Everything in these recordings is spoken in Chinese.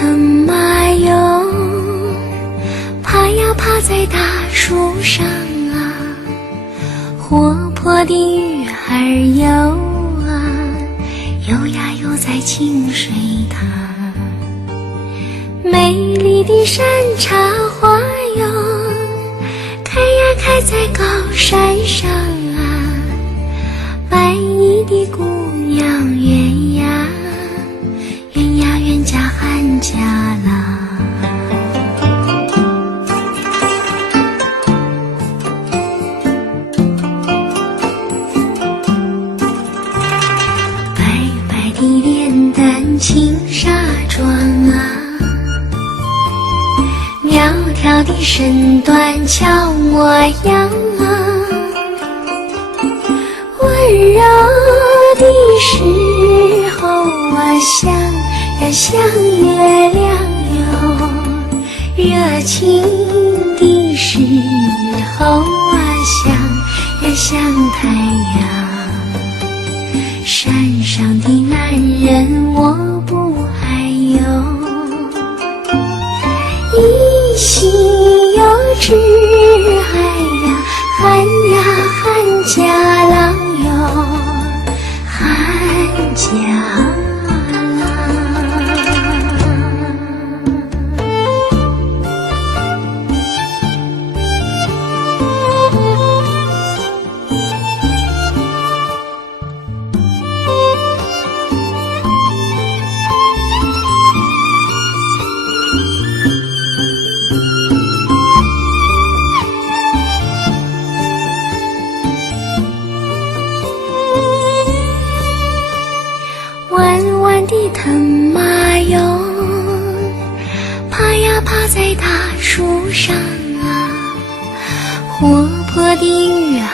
藤马哟，爬呀爬在大树上啊，活泼的鱼儿游啊，游呀游在清水塘。美丽的山茶花哟，开呀开在高山上啊，白衣的姑娘圆呀圆呀圆家喊家啦。白白的脸蛋青纱妆啊，苗条的身段俏模样啊，温柔的时候啊，像呀像月亮哟，热情的时候啊，像呀像太阳。山上的男人我不爱哟，一心又只爱呀喊呀喊家郎哟，喊家郎。弯弯的藤马哟，爬呀爬在大树上啊，活泼的鱼儿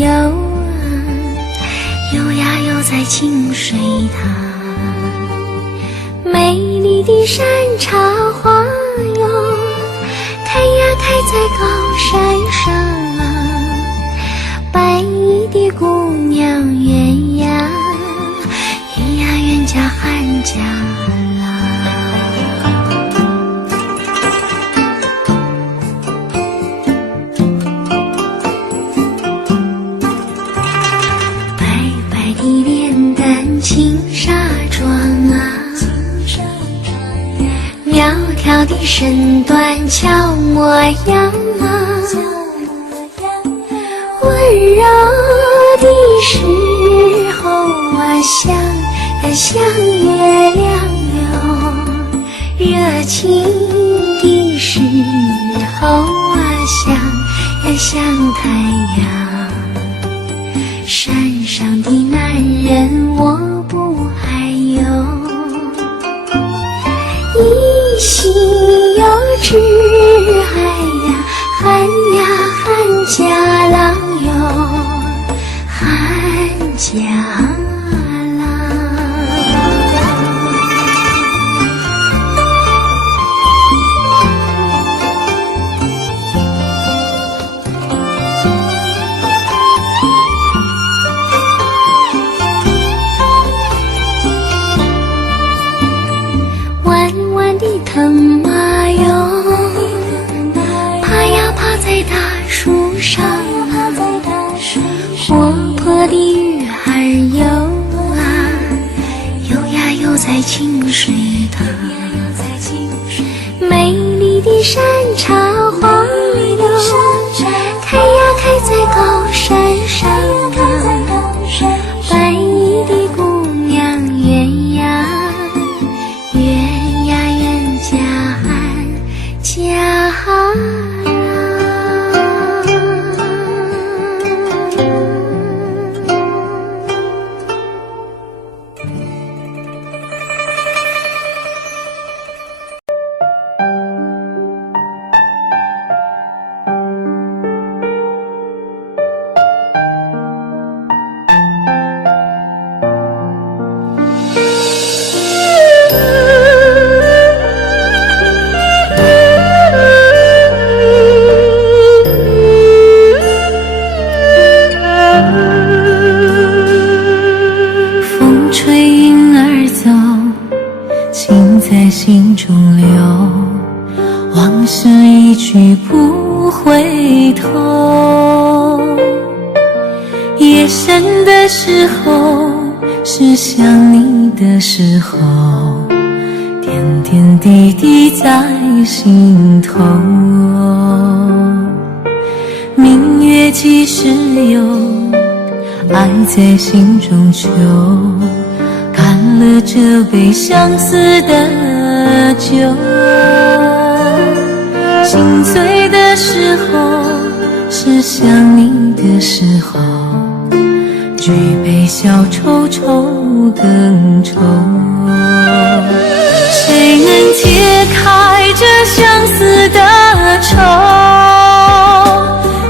游啊，游呀游在清水塘。美丽的山茶花哟，开呀开在高山上啊，白衣的姑娘圆呀圆呀圆家喊家啦。白白的脸蛋青纱妆啊，苗条的身段俏模样啊，温柔的时候啊，像呀像月亮哟，热情的时候啊，像呀像太阳。山上的男人我不爱哟，一心又只爱呀喊呀喊家郎哟，喊家郎。弯弯的藤马哟，爬呀爬在大树上啊，活泼的鱼儿游啊，游呀游在清水塘。美丽的山茶花哟，开呀开在高山上啊，白衣的姑娘圆呀圆呀圆家喊家郎。深的时候，是想你的时候，点点滴滴在心头。明月几时有，爱在心中求，干了这杯相思的酒。心醉的时候，是想你的时候，举杯消愁愁更愁。谁能解开这相思的愁？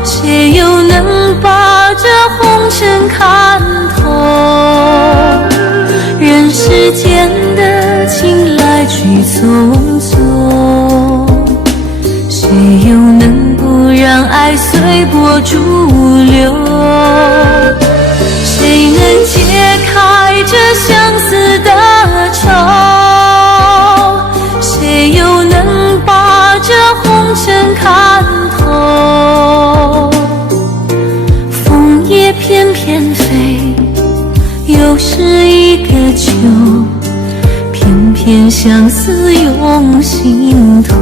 谁又能把这红尘看透？人世间的情来去匆匆，谁又能不让爱随波逐流？谁能解开这相思的愁？谁又能把这红尘看透？风也翩翩飞，又是一个秋，偏偏相思涌心头。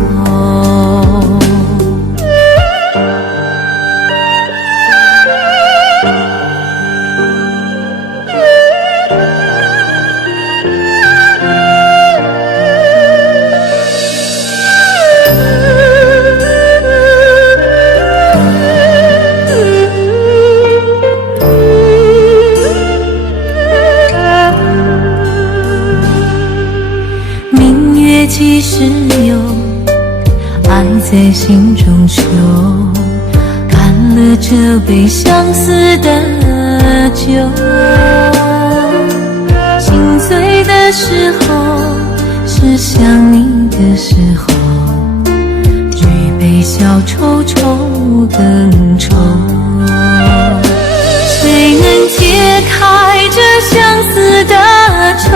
几时有，爱在心中求，干了这杯相思的酒。心醉的时候，是想你的时候，举杯消愁愁更愁。谁能解开这相思的愁？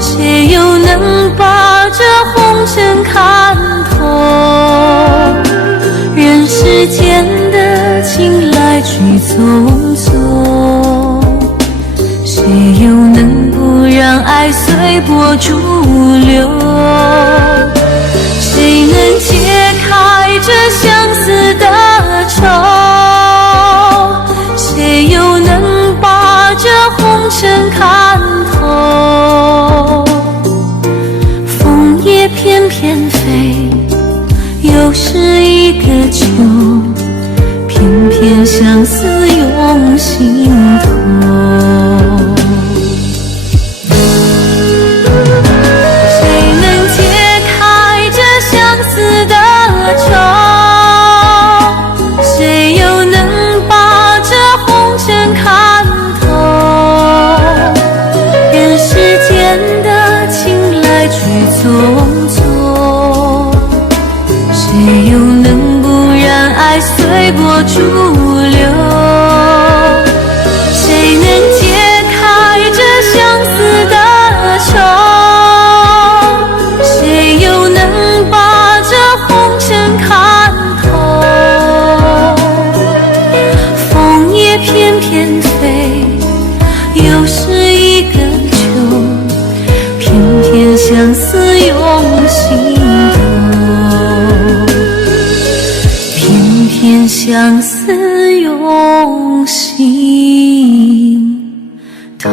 谁又能把这红尘看透？人世间的情来去匆匆，谁又能不让爱随波逐流？谁能解开这相思的愁？谁又能把这红尘看透？风也翩翩飞，又是一个秋，偏偏相思涌心头。谁能解开这相思的愁？谁又能把这红尘看透？人世间的情来去匆匆，谁又能不让爱随波逐流？谁能解开这相思的愁？谁又能把这红尘看透？风也翩翩飞，又是一个秋，偏偏相思涌心头，偏偏相思涌心头。